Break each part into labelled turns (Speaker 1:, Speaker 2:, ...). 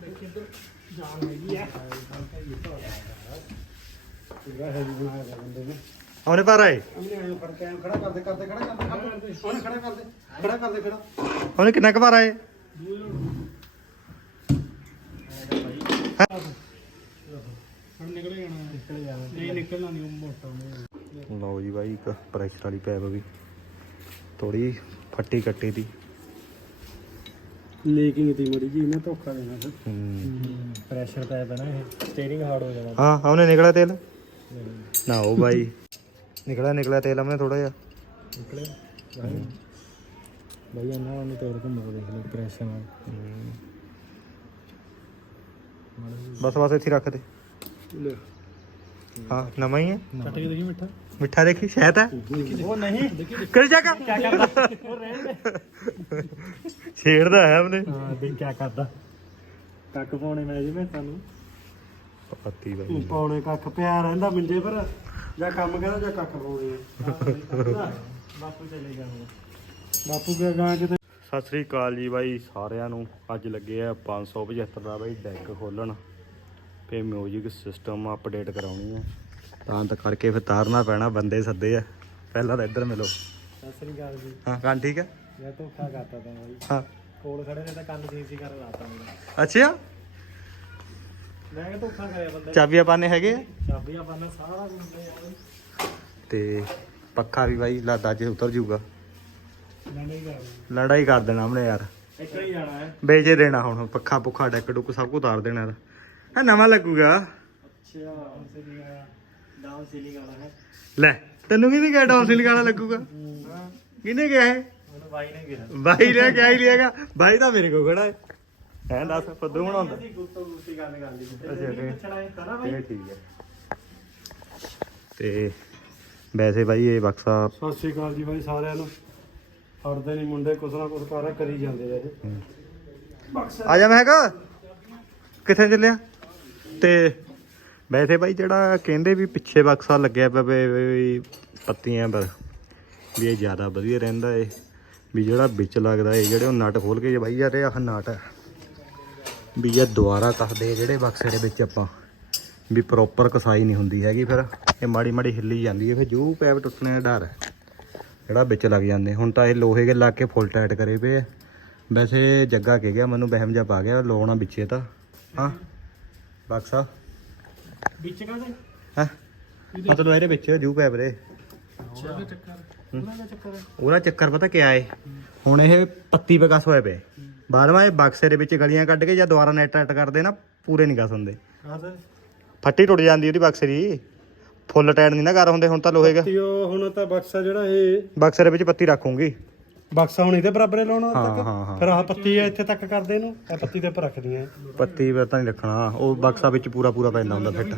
Speaker 1: ਦੇਖੀ ਇੱਧਰ ਜਾਨ ਹੈਗੀ ਆ ਪੂਰਾ
Speaker 2: ਆਏ?
Speaker 1: ਉਹਨੇ
Speaker 2: ਕਿੰਨਾ ਕੁ ਪਰ ਆਏ? ਲਓ ਜੀ ਬਾਈ ਇੱਕ ਪ੍ਰੈਸ਼ਰ ਵਾਲੀ ਪੈਪ ਵੀ। ਥੋੜੀ ਫੱਟੀ ਕੱਟੀ ਦੀ।
Speaker 1: ਲੀਕਿੰਗ ਦੀ ਮੜੀ ਜੀ ਇਹਨੇ ਧੋਖਾ ਦੇਣਾ ਫਿਰ।
Speaker 2: ਹੂੰ।
Speaker 1: ਪ੍ਰੈਸ਼ਰ ਪੈਪ ਹੈ ਨਾ ਇਹ। ਸਟੀਅਰਿੰਗ ਹਾਰਡ ਹੋ ਜਾਣਾ।
Speaker 2: ਹਾਂ ਉਹਨੇ ਨਿਕਲਿਆ ਤੇਲ? ਨਾ ਉਹ ਬਾਈ। ਨਿਕਲਿਆ ਨਿਕਲਿਆ ਤੇਲ ਉਹਨੇ ਥੋੜਾ ਜਿਹਾ।
Speaker 1: ਨਿਕਲੇ ਭਾਈ ਇਹਨਾਂ ਨੂੰ ਤੇਰੇ ਤੋਂ ਮੋੜ ਦੇਖ ਲਓ ਪ੍ਰੈਸ਼ਰ ਨਾਲ।
Speaker 2: ਬਸ ਬਸ ਇੱਥੇ ਹੀ ਰੱਖ ਦੇ।
Speaker 1: ਲੈ।
Speaker 2: ਹਾਂ ਨਵਾਂ ਹੀ ਹੈ।
Speaker 1: ਕੱਟ ਕੇ ਦੇਖੀ ਮਿੱਠਾ।
Speaker 2: ਮਿੱਠਾ ਦੇਖੀ ਸ਼ਹਿਦ ਹੈ?
Speaker 1: ਉਹ ਨਹੀਂ।
Speaker 2: ਕਰ ਜਾ ਕਰ।
Speaker 1: ਕੀ ਕਰਦਾ? ਉਹ ਰਹਿਣ ਦੇ।
Speaker 2: ਛੇੜਦਾ ਹੈ ਉਹਨੇ।
Speaker 1: ਹਾਂ ਦੇਖ ਕੀ ਕਰਦਾ। ਕੱਕ ਪਾਉਣੇ ਮੈਂ ਜਿਵੇਂ ਤੁਹਾਨੂੰ।
Speaker 2: ਪੱਤੀ ਬਾਈ
Speaker 1: ਪਾਉਣੇ ਕੱਖ ਪਿਆ ਰਹਿੰਦਾ ਮਿੰਜੇ ਪਰ। ਜਾਂ ਕੰਮ ਕਰਦਾ ਜਾਂ ਕੱਖ ਪਾਉਣੇ ਬਾਪੂ ਚਲੇ ਗਿਆ ਹੁਣ। ਬਾਪੂ ਕੇ ਗਾਂ ਚ ਤੇ
Speaker 2: ਸਤਿ ਸ੍ਰੀ ਅਕਾਲ ਜੀ ਬਾਈ ਸਾਰਿਆਂ ਨੂੰ। ਅੱਜ ਲੱਗੇ ਆ 575 ਦਾ ਬਾਈ ਡੈਕ ਖੋਲਣ। ਤੇ ਮਿਊਜ਼ਿਕ ਸਿਸਟਮ ਅਪਡੇਟ ਕਰਾਉਣੀ ਆ। ਤਾਂ ਤਾਂ ਕਰਕੇ ਫਿਰ ਤਾਰਨਾ ਪੈਣਾ ਬੰਦੇ ਸੱਦੇ ਆ। ਪਹਿਲਾਂ ਤਾਂ ਇੱਧਰ ਮਿਲੋ।
Speaker 1: ਸਤਿ ਸ੍ਰੀ ਅਕਾਲ ਜੀ।
Speaker 2: ਹਾਂ ਕੰਨ ਠੀਕ ਹੈ
Speaker 1: ਮੈਂ ਧੋਖਾ ਕਰਤਾ ਤਾਂ ਬਾਈ।
Speaker 2: ਹਾਂ।
Speaker 1: ਕੋਲ ਖੜੇ ਨੇ ਤਾਂ ਕੰਨ ਸੀ ਸੀ ਕਰ ਲਾਤਾ ਮੇਰਾ
Speaker 2: ਅੱਛਾ?
Speaker 1: ਮੈਂ ਕਿਹਾ ਧੋਖਾ ਕਰਿਆ ਬੰਦੇ
Speaker 2: ਚਾਬੀਆਂ ਪਾਣੇ ਹੈਗੇ? ਆ
Speaker 1: ਚਾਬੀਆਂ ਪਾਣਾ ਸਾਰਾ ਕੁਝ ਹੁੰਦਾ ਯਾਰ।
Speaker 2: ਤੇ ਪੱਖਾ ਵੀ ਬਾਈ ਲਾਦਾ ਜੇ ਉਤਰ ਜਾਊਗਾ।
Speaker 1: ਕਰ
Speaker 2: ਲੜਾਈ ਕਰ ਦੇਣਾ ਉਹਨੇ ਯਾਰ।
Speaker 1: ਇੱਕ ਹੀ ਜਾਣਾ ਹੈ।
Speaker 2: ਵੇਚੇ ਦੇਣਾ ਹੁਣ। ਪੱਖਾ ਪੁੱਖਾ ਡੈਕ ਡੁੱਕ ਸਭ ਕੁਝ ਉਤਾਰ ਦੇਣਾ ਹੈ ਨਵਾਂ ਲੱਗੂਗਾ।
Speaker 1: ਅੱਛਾ ਸਹੀ ਆ ਡਾਊਨ ਸੀਲਿੰਗ ਵਾਲਾ ਹੈ।
Speaker 2: ਲੈ ਤੈਨੂੰ ਕਿਹਨੇ ਕਿਹਾ ਡੌਲਫਿਨ ਗਾਣਾ ਲੱਗੂਗਾ?
Speaker 1: ਹਾਂ।
Speaker 2: ਕਿਹਨੇ ਕਿਹਾ ਹੈ
Speaker 1: ਉਹਨੂੰ ਬਾਈ ਨੇ ਕਿਹਾ।
Speaker 2: ਬਾਈ ਨੇ ਕਿਹਾ ਹੀ ਲਿਆਗਾ ਬਾਈ ਤਾਂ ਮੇਰੇ ਕੋਲ ਖੜਾ ਹੈ। ਹੈ ਦੱਸ ਫੱਦੂ ਬਣਾਉਂਦਾ।
Speaker 1: ਅਸੀਂ ਗੁੱਤੋ ਗੁੱਤੀ ਗੱਲ ਕਰ ਲਈ
Speaker 2: ਅੱਛਾ,
Speaker 1: ਅੱਛਾ
Speaker 2: okay.
Speaker 1: ਪੁੱਛਣਾ ਹੈ ਸਾਰਾ ਬਾਈ?
Speaker 2: ਇਹ ਠੀਕ ਹੈ। ਤੇ ਵੈਸੇ ਬਾਈ ਇਹ ਬਕਸਾ
Speaker 1: ਸਤਿ ਸ਼੍ਰੀ ਅਕਾਲ ਜੀ ਬਾਈ ਸਾਰਿਆਂ ਨੂੰ। ਹਟਦੇ ਨਹੀਂ ਮੁੰਡੇ ਕੁਛ ਨਾ ਕੁਛ ਕਾਰਾ ਕਰੀ ਜਾਂਦੇ ਆ ਇਹ। ਬਕਸਾ
Speaker 2: ਆ ਜਾ ਮੈਂ ਹੈਗਾ ਕਿੱਥੇ ਚੱਲਿਆ? ਤੇ ਵੈਸੇ ਬਾਈ ਜਿਹੜਾ ਕਹਿੰਦੇ ਵੀ ਪਿੱਛੇ ਬਕਸਾ ਲੱਗਿਆ ਪਿਆ ਵੀ- ਪੱਤੀਆਂ ਪਰ, ਵੀ ਇਹ ਜ਼ਿਆਦਾ ਵਧੀਆ ਰਹਿੰਦਾ ਏ। ਵੀ ਜਿਹੜਾ ਵਿੱਚ ਲੱਗਦਾ ਏ, ਜਿਹੜੇ ਉਹ ਨਟ ਖੋਲ ਕੇ ਬਾਈ ਯਾਰ ਇਹ ਆਹ ਨਟ ਹੈ ਵੀ ਇਹ ਦੁਬਾਰਾ ਕੱਸਦੇ ਜਿਹੜੇ ਬਕਸੇ ਦੇ ਵਿੱਚ ਆਪਾਂ। ਵੀ ਪ੍ਰੋਪਰ ਕਸਾਈ ਨਹੀਂ ਹੁੰਦੀ ਹੈਗੀ ਫਿਰ, ਇਹ ਮਾੜੀ ਮਾੜੀ ਹਿੱਲੀ ਜਾਂਦੀ ਹੈ ਫਿਰ ਜੂ ਪੈਪ ਟੁੱਟਣੇ ਦਾ ਡਰ ਹੈ ਜਿਹੜਾ ਵਿੱਚ ਲੱਗ ਜਾਂਦੇ, ਹੁਣ ਤਾਂ ਇਹ ਲੋਹੇ ਕੇ ਲਾ ਕੇ ਫੁੱਲ ਟਾਈਟ ਕਰੇ ਪਏ ਵੈਸੇ ਜੱਗਾ ਕਹਿ ਗਿਆ, ਮੈਨੂੰ ਬਹਿਮ ਜਾ ਪਾ ਗਿਆ ਲੋਣਾ ਵਿੱਚੇ ਤਾਂ। ਹਾਂ। ਬਕਸਾ
Speaker 1: ਵਿੱਚ ਕਾਹਦੇ?
Speaker 2: ਹੈ? ਮਤਲਬ ਇਹਦੇ ਵਿੱਚ ਜੂ ਪੈਪ ਦੇ
Speaker 1: ਉਹਦਾ ਚੱਕਰ ਉਹਦਾ ਚੱਕਰ ਹੈ।
Speaker 2: ਉਹਦਾ ਚੱਕਰ ਪਤਾ ਕਿਆ ਏ? ਹੁਣ ਇਹ ਪੱਤੀ ਪੇ ਕਸ ਹੋਏ ਪਏ। ਬਾਅਦ ਵਿੱਚ ਇਹ ਬਕਸੇ ਦੇ ਵਿੱਚ ਗਲੀਆਂ ਕੱਢ ਕੇ ਜਾਂ ਦੁਬਾਰਾ ਨੈਟ ਟੱਟ ਕਰਦੇ ਨਾ ਪੂਰੇ ਨਹੀਂ ਕਸ ਹੁੰਦੇ। ਫੱਟੀ ਟੁੱਟ ਜਾਂਦੀ ਉਹਦੀ ਬਕਸੇ ਦੀ। ਫੁੱਲ ਟਾਈਟ ਨਹੀਂ ਨਾ ਕਰ ਹੁੰਦੇ ਹੁਣ ਤਾਂ ਲੋਹੇ ਦਾ
Speaker 1: ਹੁਣ ਤਾਂ ਬਕਸਾ ਜਿਹੜਾ ਇਹ।
Speaker 2: ਬਕਸੇ ਦੇ ਵਿੱਚ ਪੱਤੀ ਰੱਖੂਗੀ।
Speaker 1: ਬਕਸਾ ਹੁਣ ਇਹਦੇ ਬਰਾਬਰ ਹੀ ਲਾਉਣਾ
Speaker 2: ਹਾਂ
Speaker 1: ਤੱਕ।
Speaker 2: ਹਾਂ ਹਾਂ।
Speaker 1: ਫਿਰ ਆਹ ਪੱਤੀ ਆ ਇੱਥੇ ਤੱਕ ਕਰਦੇ ਇਹਨੂੰ। ਇਹ ਪੱਤੀ ਤੇ ਉੱਪਰ ਰੱਖਦੀਆਂ
Speaker 2: ਪੱਤੀ ਪਰ ਤਾਂ ਨਹੀਂ ਰੱਖਣਾ। ਉਹ ਬਕਸਾ ਵਿੱਚ ਪੂਰਾ ਪੂਰਾ ਪੈਂਦਾ ਹੁੰਦਾ ਫਿੱਟ।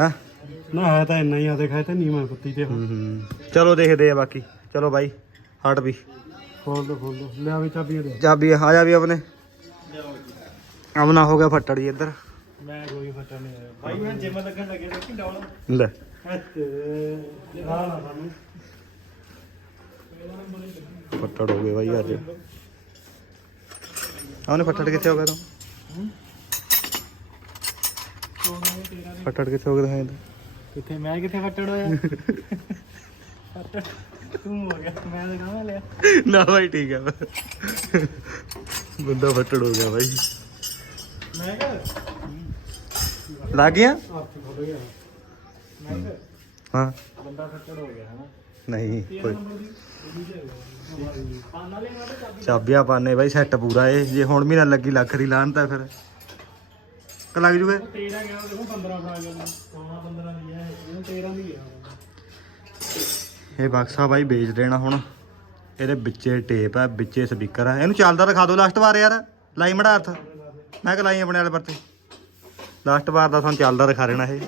Speaker 2: ਹਾਂ?
Speaker 1: ਨਾ ਹੈ ਤਾਂ ਇੰਨਾ ਹੀ ਆ ਦੇਖਾ ਤੇ ਨੀਵਾਂ ਪੱਤੀ ਤੇ
Speaker 2: ਹੂੰ ਹੂੰ। ਚਲੋ ਦੇਖਦੇ ਆ ਬਾਕੀ। ਚਲੋ ਬਾਈ ਹਟ ਵੀ।
Speaker 1: ਖੋਲ ਦੋ ਖੋਲ ਦੋ। ਲਿਆ ਵੀ ਚਾਬੀਆਂ ਦੇ
Speaker 2: ਚਾਬੀ ਆ ਜਾ ਵੀ ਆਪਣੇ। ਆਪਣਾ ਹੋ ਗਿਆ ਫੱਟੜ ਜੀ ਇੱਧਰ।
Speaker 1: ਮੈਂ ਕੋਈ ਫਟਾ ਨਹੀਂ ਆਇਆ। ਭਾਈ ਮੈਂ ਜਿਮ ਲੱਗਣ ਲੱਗੇ ਦੇਖੀ ਡਾਉਣ
Speaker 2: ਲੈ।
Speaker 1: ਤੇ ਨਾ ਨਾ ਸਾਨੂੰ।
Speaker 2: ਫੱਟੜ ਹੋ ਗਏ ਬਾਈ ਅੱਜ। ਆਉਨੇ ਫੱਟੜ ਕਿੱਥੇ ਹੋ ਗਿਆ ਤੂੰ? ਫੱਟੜ ਕਿੱਥੇ ਹੋ ਗਿਆ ਤੂੰ?
Speaker 1: ਕਿੱਥੇ? ਮੈਂ ਕਿੱਥੇ ਫਟੜ ਹੋਇਆ? ਤੂੰ ਹੋ ਗਿਆ। ਮੈਂ ਤਾਂ ਕਹਾਂ ਲਿਆ।
Speaker 2: ਨਾ ਬਾਈ ਠੀਕ ਹੈ ਬੰਦਾ ਫੱਟੜ ਹੋ ਗਿਆ ਬਾਈ।
Speaker 1: ਮੈਂ ਕਿਹਾ
Speaker 2: ਲੱਗ ਗਿਆ? ਹਾਂ।
Speaker 1: ਬੰਦਾ ਫਟੜ ਹੋ ਗਿਆ ਹਨਾ?
Speaker 2: ਨਹੀਂ ਕੋਈ ਚਾਬੀਆਂ ਪਾਣੇ ਬਾਈ ਸੈੱਟ ਪੂਰਾ ਏ ਜੇ ਹੁਣ ਵੀ ਨਾ ਲੱਗੀ ਲੱਖ ਦੀ ਲਾਣ ਤਾਂ ਫਿਰ ਕ ਲੱਗ ਜੂਗੇ?
Speaker 1: ਤੇਰਾ ਗਿਆ ਦੇਖੋ 15 ਫੜਾ ਗਿਆ। 16 15 ਦੀ ਹੈ ਇਹਨੂੰ 13 ਦੀ ਹੈ
Speaker 2: ਇਹ ਬਕਸਾ ਬਾਈ ਵੇਚ ਦੇਣਾ ਹੁਣ। ਇਹਦੇ ਵਿੱਚੇ ਟੇਪ ਹੈ ਵਿੱਚੇ ਸਪੀਕਰ ਹੈ ਇਹਨੂੰ ਚੱਲਦਾ ਦਿਖਾ ਦਿਓ ਲਾਸਟ ਵਾਰ ਯਾਰ। ਲਾਈ ਮੜਾ ਹੱਥ। ਮੈਂ ਕਿ ਲਾਈ ਆਪਣੇ ਵਾਲੇ ਪਰ ਤੇ ਲਾਸਟ ਵਾਰ ਦਾ ਤੁਹਾਨੂੰ ਚੱਲਦਾ ਦਿਖਾ ਦੇਣਾ ਇਹ।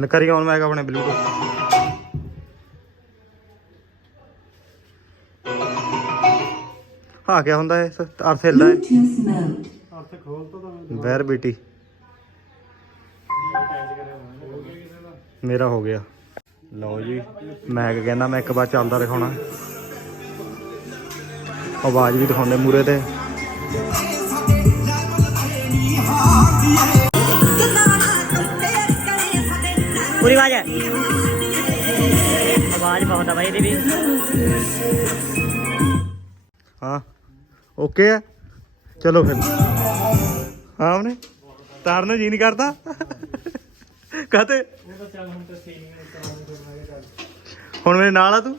Speaker 2: ਲੈ ਕਰੀ ਆਨ ਮੈਂ ਆਪਣੇ ਬਲੂਟੂਥ ਹਾਂ ਕਿਆ ਹੁੰਦਾ ਇਹ? ਅਰਥ ਹਿਲਦਾ ਹੈ.
Speaker 1: ਹੱਥ ਖੋਲ ਤਾ ਤਾਂ
Speaker 2: ਵੈਰ ਬੀਟੀ।
Speaker 1: ਹੋ ਗਿਆ
Speaker 2: ਮੇਰਾ ਹੋ ਗਿਆ। ਲਓ ਜੀ ਮੈਂ ਕਹਿੰਦਾ ਮੈਂ ਇੱਕ ਵਾਰ ਚੱਲਦਾ ਦਿਖਾਉਣਾ। ਆਵਾਜ਼ ਵੀ ਦਿਖਾਉਂਦੇ ਮੂਰੇ ਤੇ।
Speaker 3: ਪੂਰੀ ਆਵਾਜ਼ ਹੈ। ਆਵਾਜ਼ ਬਹੁਤ ਆ ਬਾਈ ਇਹਦੀ ਵੀ।
Speaker 2: ਹਾਂ ਓਕੇ ਹੈ। ਚਲੋ ਫਿਰ। ਹਾਂ ਉਹਨੇ ਤਾਰ ਨੂੰ ਜੀ ਨਹੀਂ ਕਰਦਾ। ਕਹਤੇ? ਹੁਣ ਮੇਰੇ ਨਾਲ ਆ ਤੂੰ?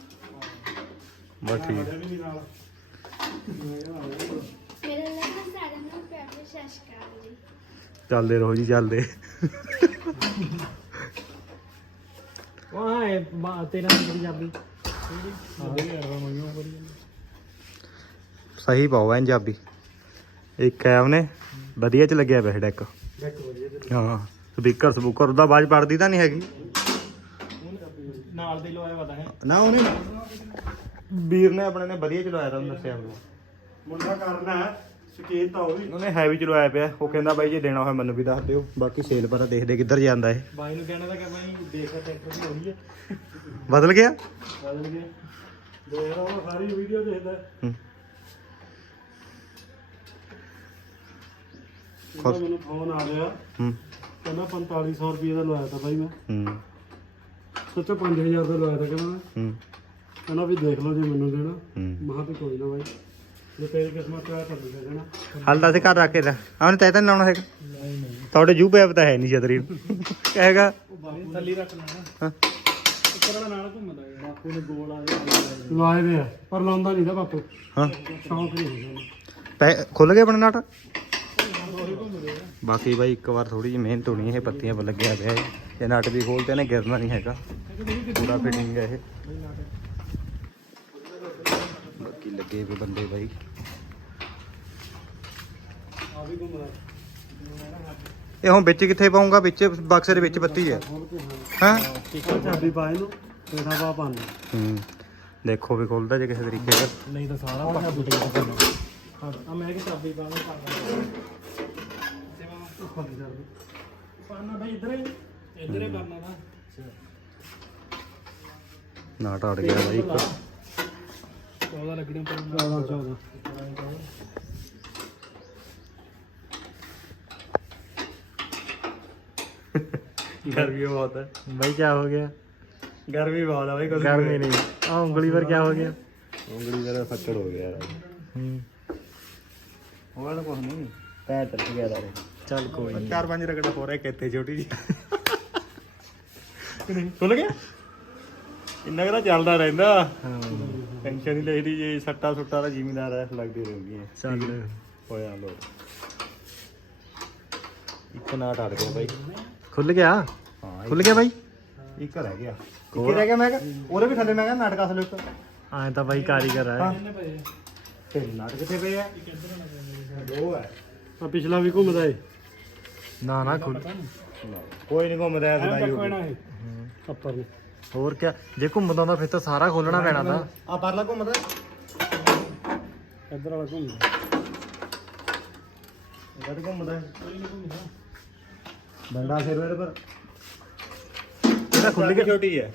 Speaker 2: ਬਸ ਠੀਕ। ਹੈ।
Speaker 1: ਵੀ ਨਾਲ
Speaker 4: ਸਾਰਿਆਂ ਨੂੰ ਪਿਆਰ ਨਾਲ ਸਤਿ ਜੀ
Speaker 2: ਚੱਲਦੇ ਰਹੋ ਜੀ, ਚੱਲਦੇ।
Speaker 1: ਉਹ ਹਾਂ ਬਾ ਤੇਰਾ ਪੰਜਾਬੀ।
Speaker 2: ਸਹੀ ਪਾਓ ਪੰਜਾਬੀ। ਇੱਕ ਹੈ ਉਹਨੇ ਵਧੀਆ ਚ ਲੱਗਿਆ ਪਿਆ ਡੈਕ
Speaker 1: ਵਧੀਆ
Speaker 2: ਹਾਂ ਸਪੀਕਰ ਸਪੂਕਰ ਉਹਦਾ ਆਵਾਜ਼ ਪੜਦੀ ਤਾਂ ਨਹੀਂ ਹੈਗੀ।
Speaker 1: ਨਾਲ ਦੇ ਲੋਇਆ ਪਤਾ ਹੈ।
Speaker 2: ਨਾ ਉਹਨੇ ਵੀਰ ਨੇ ਆਪਣੇ ਨੇ ਵਧੀਆ ਚਲਾਇਆ ਤਾਂ ਉਹਨੂੰ ਦੱਸਿਆ ਮੈਨੂੰ।
Speaker 1: ਮੁੰਡਾ ਕਰਨਾ ਹੈ। ਸ਼ਕੀਨ ਤਾਂ ਉਹ ਵੀ।
Speaker 2: ਉਹਨੇ ਹੈਵੀ ਚਲਵਾਇਆ ਪਿਆ। ਉਹ ਕਹਿੰਦਾ ਬਾਈ ਜੇ ਦੇਣਾ ਹੋਇਆ ਮੈਨੂੰ ਵੀ ਦੱਸ ਦਿਓ। ਬਾਕੀ ਸੇਲ ਪਰ ਦੇਖਦੇ ਕਿੱਧਰ ਜਾਂਦਾ ਇਹ।
Speaker 1: ਬਾਈ ਨੂੰ ਕਹਿਣਾ ਤਾਂ ਕਿ ਬਾਈ ਦੇਖ ਟਰੈਕਟਰ ਦੀ ਹੋਈ ਹੈ।
Speaker 2: ਬਦਲ ਗਿਆ?
Speaker 1: ਬਦਲ ਗਿਆ। ਦੇਖ ਰਹਾ ਉਹ ਸਾਰੀ ਵੀਡੀਓ ਦੇਖਦਾ
Speaker 2: ਹੂੰ।
Speaker 1: ਉਹਦਾ ਮੈਨੂੰ ਫੋਨ ਆ ਗਿਆ।
Speaker 2: ਹੂੰ।
Speaker 1: ਕਹਿੰਦਾ 4500 ਰੁਪਏ ਦਾ ਲਵਾਇਆ ਤਾਂ ਬਾਈ ਮੈਂ।
Speaker 2: ਹੂੰ।
Speaker 1: ਸੱਚਾ 5000 ਦਾ ਲਵਾਇਆ ਤਾਂ ਕਹਿੰਦਾ ਮੈਂ।
Speaker 2: ਹੂੰ।
Speaker 1: ਕਹਿੰਦਾ ਵੀ ਦੇਖ ਲਓ ਜੇ ਮੈਨੂੰ ਦੇਣਾ।
Speaker 2: ਹੂੰ।
Speaker 1: ਮਹਾਂ ਤੇ ਕੋਈ ਨਾ ਬਾਈ। ਜੇ ਤੇਰੀ ਕਿਸਮਤ ਤਾਂ
Speaker 2: ਹਾਲ ਤਾਂ ਘਰ ਰੱਖ ਕੇ ਦਾ ਆਉਣ ਤੈ ਤਾਂ ਨੀ ਲਾਉਣਾ ਹੈਗਾ?
Speaker 1: ਨਹੀਂ ਨਹੀਂ
Speaker 2: ਤੁਹਾਡੇ ਜੂ ਪੈਪ ਤਾਂ ਹੈ ਨਹੀਂ ਛਤਰੀ ਨੂੰ। ਕਹੇਗਾ
Speaker 1: ਉਹ ਬਾਪੂ ਥੱਲੀ ਰੱਖ ਲੈਣਾ।
Speaker 2: ਹਾਂ।
Speaker 1: ਉੱਪਰ ਵਾਲਾ ਨਾਲ ਘੁੰਮਦਾ ਹੈ। ਬਾਪੂ ਨੇ ਗੋਲ ਆ ਲਵਾਏ ਵੇ ਆ ਪਰ ਲਾਉਂਦਾ ਨਹੀਂ ਦਾ ਬਾਪੂ।
Speaker 2: ਹਾਂ।
Speaker 1: ਸ਼ੌਂਕ ਨਹੀਂ ਹੁੰਦਾ
Speaker 2: ਪੈ ਖੁੱਲ ਗਏ ਆਪਣੇ ਨਾਟ ਬਾਕੀ ਬਾਈ ਇੱਕ ਵਾਰ ਥੋੜੀ ਜਿਹੀ ਮਿਹਨਤ ਹੋਣੀ ਇਹ ਪੱਤੀਆਂ ਪਰ ਲੱਗਿਆ ਪਿਆ ਇਹ ਇਹ ਨਟ ਵੀ ਖੋਲਤੇ ਨੇ ਗਿਰਨਾ ਨਹੀਂ ਹੈਗਾ। ਪੂਰਾ ਫਿਟਿੰਗ ਹੈ ਇਹ। ਲੱਗੇ ਵੀ ਬੰਦੇ ਬਾਈ।
Speaker 1: ਆ ਵੀ ਘੁੰਮਦਾ
Speaker 2: ਇਹ ਹੁਣ ਵਿੱਚ ਕਿੱਥੇ ਪਾਉਂਗਾ? ਵਿੱਚ ਬਕਸੇ ਦੇ ਵਿੱਚ ਪੱਤੀ ਹੈ।
Speaker 1: ਖੋਲ ਕੇ ਹਾਂ? ਚਾਬੀ ਪਾਏ ਨੂੰ ਤੇਰਾ ਬਾ ਪਾਣ
Speaker 2: ਹੂੰ। ਦੇਖੋ ਵੀ ਖੁੱਲਦਾ ਜੇ ਕਿਸੇ ਤਰੀਕੇ ਨਾਲ।
Speaker 1: ਨਹੀਂ ਤਾਂ ਸਾਰਾ ਚਾਬੀ ਟਿਕਾ ਕਰਨਾ। ਆ ਮੈਂ ਕਿ ਚਾਬੀ ਪਾਣਾ ਪਾਣਾ ਪਾਣਾ ਭਾਈ ਇਧਰ ਇਧਰ ਕਰਨਾ ਨਾ।
Speaker 2: ਨਾਟ ਅੜ ਗਿਆ ਬਾਈ। ਇੱਕ
Speaker 1: 14 ਲੱਗਣੇ ਪਰ 14 14
Speaker 2: ਗਰਮੀ ਬਹੁਤ ਹੈ।
Speaker 1: ਭਾਈ ਕੀ ਹੋ ਗਿਆ?
Speaker 2: ਗਰਮੀ ਬਹੁਤ ਹੈ ਬਾਈ ਕੁਝ
Speaker 1: ਗਰਮੀ ਨਹੀਂ। ਆ ਉਂਗਲੀ ਪਰ ਕੀ ਹੋ ਗਿਆ?
Speaker 2: ਉਂਗਲੀ ਮੇਰਾ ਫੱਟੜ ਹੋ ਗਿਆ ਯਾਰ।
Speaker 1: ਹੂੰ।
Speaker 2: ਹੋਇਆ ਤਾਂ ਕੁਝ ਨਹੀਂ। ਪੈਰ ਤੱਕ ਗਿਆ ਦਾਰੇ
Speaker 1: ਚੱਲ ਕੋਈ ਨਹੀਂ
Speaker 2: ਚਾਰ ਪੰਜ ਰਗੜਾ ਹੋ ਰਿਹਾ ਕਿੱਥੇ ਛੋਟੀ ਜੀ ਖੁੱਲ ਗਿਆ? ਇੰਨਾ ਕਿਹੜਾ ਚੱਲਦਾ ਰਹਿੰਦਾ।
Speaker 1: ਹਾਂ।
Speaker 2: ਟੈਨਸ਼ਨ ਨਹੀਂ ਲੈਦੀ ਜੇ ਸੱਟਾ ਸੁੱਟਾ ਦਾ ਜ਼ਿਮੀਦਾਰ ਹੈ ਲੱਗਦੀ ਰਹਿੰਦੀਆਂ।
Speaker 1: ਚੱਲ।
Speaker 2: ਹੋਇਆ ਲੋ। ਇੱਕ ਨਾਟ ਅੜ ਗਿਆ ਬਾਈ।
Speaker 1: ਖੁੱਲ ਗਿਆ?
Speaker 2: ਹਾਂ
Speaker 1: ਖੁੱਲ ਗਿਆ ਬਾਈ?
Speaker 2: ਇੱਕ ਰਹਿ ਗਿਆ। ਇੱਕ ਹੀ ਰਹਿ ਗਿਆ ਮੈਂ ਕਿਹਾ ਉਹਦੇ ਵੀ ਥੱਲੇ ਮੈਂ ਕਿਹਾ ਨਾਟਕ ਅਸਲ ਇੱਕ।
Speaker 1: ਐ ਤਾਂ ਬਾਈ ਕਾਰੀਗਰ ਆ।
Speaker 2: ਹਾਂ। ਤੇ ਨਾਟਕ ਕਿੱਥੇ ਪਏ ਆ? ਦੋ ਹੈ
Speaker 1: ਆ ਪਿਛਲਾ ਵੀ ਘੁੰਮਦਾ ਏ। ਨਾ ਨਾ ਖੁੱਲ
Speaker 2: ਕੋਈ ਨਹੀਂ ਘੁੰਮਦਾ ਐ ਹੋ ਗਈ।
Speaker 1: ਉੱਪਰ ਨੂੰ
Speaker 5: ਹੋਰ ਕਿਆ? ਜੇ ਘੁੰਮਦਾ ਹੁੰਦਾ ਫਿਰ ਤਾਂ ਸਾਰਾ ਖੋਲਣਾ ਪੈਣਾ ਤਾਂ।
Speaker 2: ਆ ਪਰਲਾ ਘੁੰਮਦਾ
Speaker 1: ਇੱਧਰ ਵਾਲਾ ਘੁੰਮਦਾ
Speaker 2: ਇਹਦਾ ਤੇ ਘੁੰਮਦਾ ਡੰਡਾ ਸਿਰ ਵੇਰ ਪਰ।
Speaker 5: ਇਹਦਾ ਖੁੱਲ ਗਿਆ।
Speaker 2: ਛੋਟੀ ਹੈ।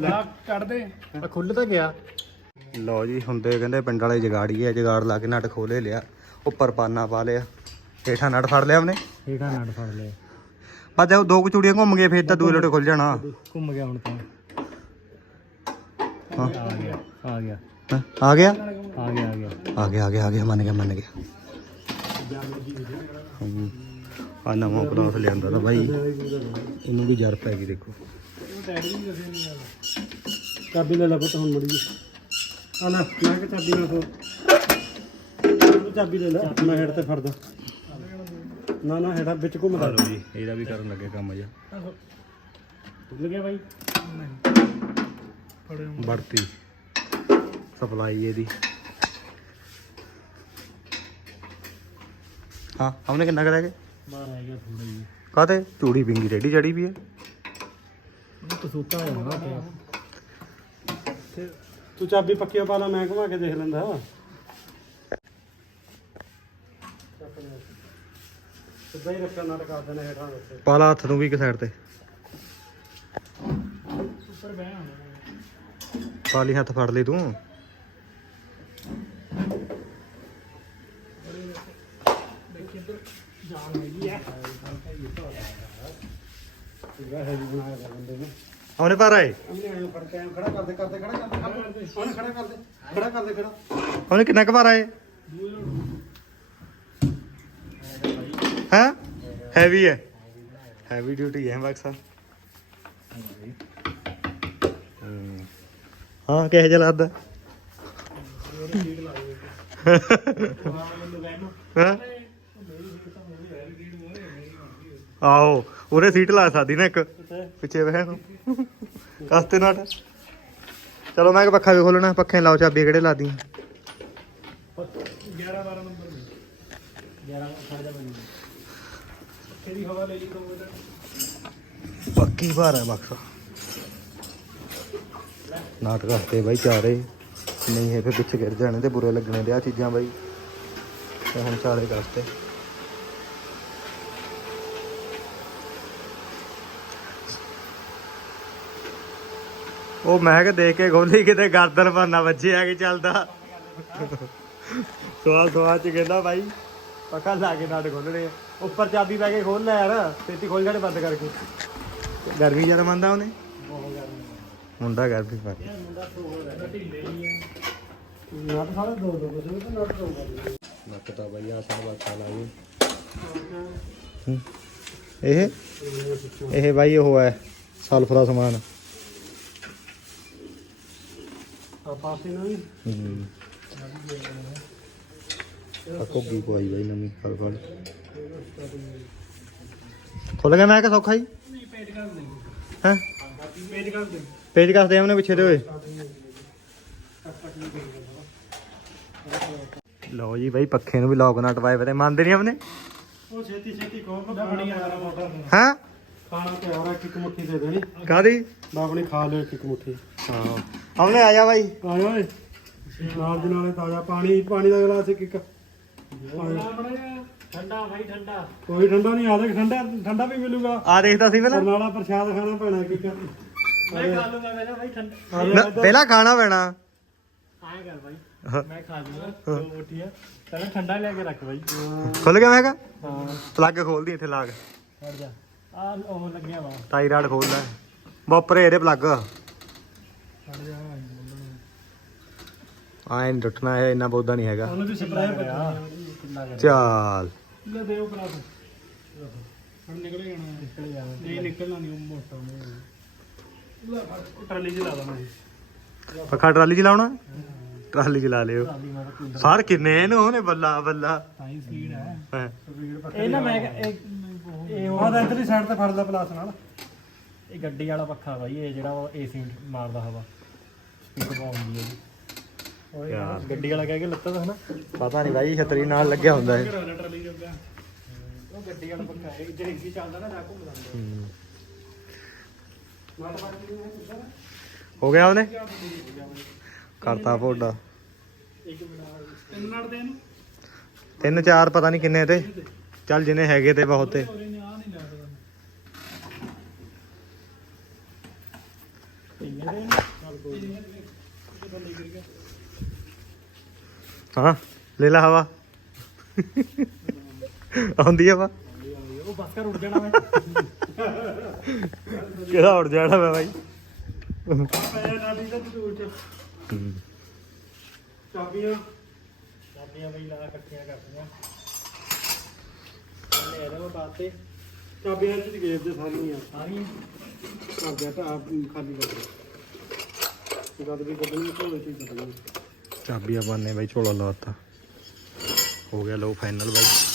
Speaker 1: ਲਾ ਕੱਢ ਦੇ।
Speaker 5: ਆ ਖੁੱਲ ਤਾਂ ਗਿਆ।
Speaker 2: ਲਓ ਜੀ ਹੁੰਦੇ ਕਹਿੰਦੇ ਪਿੰਡ ਵਾਲੇ ਜਗਾੜੀ ਹੈ ਜਗਾੜ ਲਾ ਕੇ ਨਟ ਖੋਲੇ ਲਿਆ। ਉੱਪਰ ਪਾਨਾ ਪਾ ਲਿਆ। ਹੇਠਾਂ ਨਟ ਫੜ ਲਿਆ ਉਹਨੇ।
Speaker 1: ਹੇਠਾਂ ਨੜ ਫੜ ਲਿਆ।
Speaker 2: ਪਰ ਜੇ ਦੋ ਕੁ ਚੂੜੀਆਂ ਘੁੰਮ ਗਏ ਫੇਰ ਤਾਂ ਦੂਏ ਲੋਟੇ ਖੁੱਲ ਜਾਣਾ।
Speaker 1: ਘੁੰਮ ਗਿਆ ਹੁਣ ਤਾਂ।
Speaker 2: ਹਾਂ।
Speaker 1: ਆ ਗਿਆ ਆ ਗਿਆ।
Speaker 2: ਹੈਂ? ਆ ਗਿਆ?
Speaker 1: ਆ ਗਿਆ ਆ ਗਿਆ।
Speaker 2: ਆ ਗਿਆ ਆ ਗਿਆ ਆ ਗਿਆ ਮੰਨ ਗਿਆ ਮੰਨ ਗਿਆ। ਆ ਨਵਾਂ ਪਲਾਸ ਲਿਆਂਦਾ ਤਾਂ ਬਾਈ। ਇਹਨੂੰ ਵੀ ਜਰ ਪੈ ਗਈ ਦੇਖੋ।
Speaker 1: ਚਾਬੀ ਲੈ ਲੈ ਪੁੱਤ ਹੁਣ ਮੜੀ ਆ ਲੈ ਮੈਂ ਕਿ ਚਾਬੀ ਨਾ ਤੂੰ ਚਾਬੀ ਲੈ ਲੈ। ਮੈਂ ਹੇਠ ਤੇ ਫੜਦਾ। ਨਾ ਨਾ ਹੇਠਾਂ ਵਿੱਚ ਘੁੰਮਦਾ।
Speaker 2: ਲਓ ਜੀ ਇਹਦਾ ਵੀ ਕਰਨ ਲੱਗੇ ਕੰਮ ਜਾ
Speaker 1: ਖੁੱਲ ਗਿਆ ਬਾਈ।
Speaker 2: ਵੜਤੀ ਸਪਲਾਈ ਇਹਦੀ। ਹਾਂ ਹਮਨੇ ਕਿੰਨਾ ਕਰਿਆ ਕਿ
Speaker 1: ਬਾਹਰ ਆ ਗਿਆ ਥੋੜਾ ਜੀ
Speaker 2: ਕਾਤੇ ਚੂੜੀ ਪਿੰਗੀ ਰੈਡੀ ਚੜੀ ਵੀ ਹੈ।
Speaker 1: ਕਸੂਤਾ ਹੋਣਾ ਤੇ ਤੂੰ ਚਾਬੀ ਪੱਕੀ ਪਾ ਲਾ ਮੈਂ ਘੁਮਾ ਕੇ ਦੇਖ ਲੈਂਦਾ। ਸਿੱਧਾ ਹੀ ਰੱਖਿਆ ਨਾ ਟਕਾ ਦੇਣਾ ਹੇਠਾਂ ਉੱਤੇ
Speaker 2: ਪਾਲਾ ਹੱਥ ਨੂੰ ਵੀ ਇੱਕ ਸਾਈਡ ਤੇ। ਪਾਲੀ ਹੱਥ ਫੜ ਲਈ ਤੂੰ।
Speaker 1: ਪੂਰਾ ਹੈਵੀ ਬਣਾਇਆ ਹੋਇਆ ਬੰਦੇ ਨੇ।
Speaker 2: ਉਹਨੇ ਪਰ ਆਏ।
Speaker 1: ਐਂ ਫੜ ਕੇ ਐਂ ਖੜਾ ਕਰਦੇ ਕਰਦੇ ਖੜਾ ਕਰਦੇ ਉਹਨੇ ਖੜਾ ਕਰਦੇ ਖੜਾ ਕਰਦੇ ਖੜਾ।
Speaker 2: ਉਹਨੇ ਕਿੰਨਾ ਕੁ ਭਾਰ ਆਏ? ਹਾਂ? ਹੈਵੀ ਹੈ? ਹੈਵੀ ਡਿਊਟੀ ਹੈ ਬਕਸਾ ਹਾਂ ਕਿਹੋ ਜਿਹਾ ਲੱਗਦਾ? ਹਾਂ? ਆਓ ਉਰੇ ਸੀਟ ਲਾ ਸਕਦੀ ਨਾ ਇੱਕ, ਪਿੱਛੇ ਬਹਿ ਨੂੰ। ਕਸਤੇ ਨਾਟ ਚਲੋ, ਮੈਂ ਕਿ ਪੱਖਾ ਵੀ ਖੋਲਣਾ, ਪੱਖੇ ਲਾਓ ਚਾਬੀ, ਕਿਹੜੇ ਲਾਦੀ
Speaker 1: 11 12 ਨੰਬਰ 11 ਖੜ ਜਾ ਬਣੀ ਕਿਹਦੀ ਹਵਾ ਲਈ ਤੂੰ ਇਹਦਾ
Speaker 2: ਪੱਕੀ ਭਾਰ ਹੈ ਬਕਸਾ ਨਾਟ ਕਰਤੇ ਬਾਈ ਚਾਰੇ ਨਹੀਂ ਇਹ ਫਿਰ ਪਿੱਛੇ ਗਿਰ ਜਾਣੇ ਤੇ ਬੁਰੇ ਲੱਗਣੇ ਦੇ ਆ ਚੀਜ਼ਾਂ ਬਾਈ। ਤੇ ਹੁਣ ਚਾਰੇ ਕਰਤੇ ਉਹ ਮੈਂ ਕਿ ਦੇਖ ਕੇ ਗੋਲੀ ਕਿਤੇ ਗਰਦਨ ਭਰਨਾ ਵੱਜਿਆ ਆ ਚੱਲਦਾ। ਸਵਾਲ ਸਵਾਲ ਚ ਕਹਿੰਦਾ ਬਾਈ। ਪੱਕਾ ਲਾ ਕੇ ਨਾਟ ਖੋਲਣੇ ਆ। ਉੱਪਰ ਚਾਬੀ ਪੈ ਕੇ ਖੋਲ ਲੈ ਯਾਰ ਛੇਤੀ ਖੋਲ ਜਾਣੇ ਬੰਦ ਕਰਕੇ। ਗਰਮੀ ਜ਼ਿਆਦਾ ਮੰਨਦਾ ਉਹਨੇ? ਮੁੰਡਾ ਗਰਮੀ ਪਾ
Speaker 1: ਨਾ ਤਾਂ ਸਾਰੇ ਦੋ ਦੋ ਕੁਛ ਵੀ ਤਾਂ ਨੋਟ ਦਊਗਾ
Speaker 2: ਨੱਕ ਤਾਂ ਬਾਈ ਆ ਸਾਰਾ ਗਏ ਇਹ? ਇਹ ਬਾਈ ਉਹ ਹੈ ਸਲਫਰ ਦਾ ਸਮਾਨ।
Speaker 1: ਆ ਪਾਸੇ ਨੂੰ ਵੀ।
Speaker 2: ਹੂੰ। ਆ ਕੋਗੀ ਪਵਾਈ ਬਾਈ ਨਵੀਂ ਫੜ ਫੜ ਖੁੱਲ ਗਿਆ ਮੈਂ ਕਿ ਸੌਖਾ ਹੀ ਹਾਂ?
Speaker 1: ਪੇਜ ਕਰ ਦੇ
Speaker 2: ਪੇਜ ਕੱਸ ਦੇ ਉਹਨੇ ਪਿੱਛੇ ਦੇ ਹੋਏ ਲਓ ਜੀ ਬਾਈ ਪੱਖੇ ਨੂੰ ਵੀ ਲੋਕ ਨਾ ਟਵਾਏ ਪਤੇ ਮੰਨਦੇ ਨਹੀਂ ਆਪਣੇ?
Speaker 1: ਉਹ ਛੇਤੀ ਛੇਤੀ ਖੋਲ ਕੇ ਬਣੀ ਆ ਮੋਟਰ
Speaker 2: ਹਾਂ?
Speaker 1: ਖਾਣਾ ਤੇ ਹੋਰ ਇੱਕ ਮੁੱਠੀ ਦੇ ਦੇਣੀ।
Speaker 2: ਕਾਦੀ
Speaker 1: ਬਾਬਣੀ ਖਾ ਲਿਓ ਇੱਕ ਮੁੱਠੀ।
Speaker 2: ਹਾਂ। ਆਉਨੇ ਆ ਜਾ ਬਾਈ।
Speaker 1: ਆਇਆ ਓਏ। ਨਾਲ ਦੇ ਨਾਲੇ ਤਾਜ਼ਾ ਪਾਣੀ ਪਾਣੀ ਦਾ ਗਲਾਸ ਇੱਕ ਇੱਕ।
Speaker 5: ਠੰਡਾ ਭਾਈ ਠੰਡਾ।
Speaker 1: ਕੋਈ ਠੰਡਾ ਨਹੀਂ ਆਦਾ ਠੰਡਾ ਠੰਡਾ ਵੀ ਮਿਲੂਗਾ।
Speaker 2: ਆ ਦੇਖਦਾ ਸੀ ਪਹਿਲਾਂ।
Speaker 1: ਬਰਨਾਲਾ ਪ੍ਰਸ਼ਾਦ ਖਾਣਾ ਪੈਣਾ ਇੱਕ ਇੱਕ।
Speaker 5: ਮੈਂ ਖਾ ਲੂੰਗਾ ਪਹਿਲਾਂ ਭਾਈ ਠੰਡਾ।
Speaker 2: ਨਾ, ਪਹਿਲਾਂ ਖਾਣਾ ਪੈਣਾ।
Speaker 5: ਆਏ ਕਰ ਭਾਈ ਮੈਂ ਖਾ ਲੂੰਗਾ ਦੋ ਰੋਟੀਆਂ ਪਹਿਲਾਂ ਠੰਡਾ ਲਿਆ ਕੇ ਰੱਖ ਭਾਈ
Speaker 2: ਖੁੱਲ ਗਿਆ ਮੈਂ ਕਿਹਾ?
Speaker 5: ਹਾਂ।
Speaker 2: ਪਲੱਗ ਖੋਲਦੀ ਇੱਥੇ ਲਾਗ
Speaker 5: ਹਟ ਜਾ। ਆ ਉਹ ਲੱਗਿਆ ਵਾ।
Speaker 2: ਟਾਈ ਰਾਡ ਖੋਲ ਲੈ ਬੋਪਰੇ ਇਹਦੇ ਪਲੱਗ।
Speaker 5: ਹਟ ਜਾ
Speaker 2: ਆਏ ਨੀ ਟੁੱਟਣਾ ਇਹ ਇੰਨਾ ਬੋਦਾ ਨਹੀਂ ਹੈਗਾ।
Speaker 1: ਉਹਨੂੰ ਵੀ ਸਪਰੇਅ
Speaker 5: ਕਰਿਆ ਕਿੰਨਾ ਕਰ
Speaker 2: ਚਾਲ।
Speaker 1: ਲੈ ਦੇਓ ਪਲਾਸ ਹੁਣ ਨਿਕਲ ਜਾਣਾ
Speaker 5: ਨਿਕਲ ਜਾਣਾ।
Speaker 1: ਨਹੀਂ ਨਿਕਲਣਾ ਨਹੀਂ ਉਹ ਮੋਟਾ ਨਹੀਂ ਲੈ ਫੜ, ਟਰਾਲੀ 'ਚ ਲਾ ਇਹ
Speaker 2: ਪੱਖਾ ਟਰਾਲੀ ਚ ਲਾਉਣਾ? ਟਰਾਲੀ ਚ ਲਾ ਲਿਓ। ਸਾਰ ਕਿੰਨੇ ਇਹਨੂੰ ਉਹਨੇ ਬੱਲਾ ਬੱਲਾ।
Speaker 5: ਤਾਂ ਹੀ ਸਪੀਡ ਹੈ। ਇਹ ਨਾ ਮੈਂ ਇਹ ਉਹ
Speaker 1: ਤਾਂ ਇੱਧਰਲੀ ਸਾਈਡ ਤੇ ਫੜ ਲੈ ਪਲਾਸ ਨਾਲ।
Speaker 5: ਇਹ ਗੱਡੀ ਵਾਲਾ ਪੱਖਾ ਬਾਈ ਇਹ ਜਿਹੜਾ ਉਹ ਏਸੀ ਮਾਰਦਾ ਹਵਾ। ਸਪੀਡ ਪਾਉਂਦੀ ਹੈ ਜੀ। ਓਏ
Speaker 2: ਯਾਰ।
Speaker 5: ਗੱਡੀ ਵਾਲਾ ਕਹਿ ਕੇ ਲੱਤਾ ਤਾਂ ਹਨਾ।
Speaker 2: ਪਤਾ ਨਹੀਂ ਬਾਈ ਛਤਰੀ ਨਾਲ ਲੱਗਿਆ ਹੁੰਦਾ ਇਹ।
Speaker 1: ਟਰਾਲੀ ਦੇ ਉੱਤੇ
Speaker 5: ਉਹ ਗੱਡੀ ਵਾਲਾ ਪੱਖਾ ਹੈ ਜੇ ਏਸੀ ਚੱਲਦਾ ਨਾ ਜਾ ਘੁੰਮਦਾ
Speaker 2: ਹੂੰ। ਗਿਆ ਉਹਨੇ? ਕਰਤਾ ਪੋਡਾ
Speaker 1: ਤਿੰਨ ਇਹਨੂੰ।
Speaker 2: ਚਾਰ ਪਤਾ ਨਹੀਂ ਕਿੰਨੇ ਤੇ। ਚੱਲ ਜਿੰਨੇ ਹੈਗੇ ਤੇ ਬਹੁਤ ਤੇ।
Speaker 1: ਨਹੀਂ
Speaker 2: ਹਾਂ, ਲੈ ਲਾ ਹਵਾ। ਆਉਂਦੀ ਆ ਵਾ।
Speaker 5: ਉਹ ਬੱਸ ਕਰ ਉੱਡ ਜਾਣਾ ਮੈਂ
Speaker 2: ਕਿਹੜਾ ਉੜ ਜਾਣਾ ਵਾ ਬਾਈ?
Speaker 1: ਪਿਆ ਨਾਲੀ ਦਾ ਤੂੰ ਚ ਚਾਬੀਆਂ।
Speaker 5: ਚਾਬੀਆਂ ਬਈ ਲਾ ਇਕੱਠੀਆਂ ਕਰਦੀਆਂ ਲੈ ਇਹਦੇ ਬਾਤੇ
Speaker 1: ਚਾਬੀਆਂ ਚ ਗੇਰ ਦੇ ਸਾਰੀਆਂ
Speaker 5: ਸਾਰੀਆਂ
Speaker 1: ਆ ਤਾਂ ਆਪ ਖਾਲੀ ਕਰ ਦੇ ਗੱਦ ਵੀ ਕੱਢਣੀ ਢੋਲੇ ਚ ਹੀ ਕੱਢਣੀ
Speaker 2: ਚਾਬੀਆਂ ਆਪਾਂ ਬਾਈ ਝੋਲਾ ਲਾਤਾ। ਹੋ ਗਿਆ ਲੋ ਫਾਈਨਲ ਬਾਈ।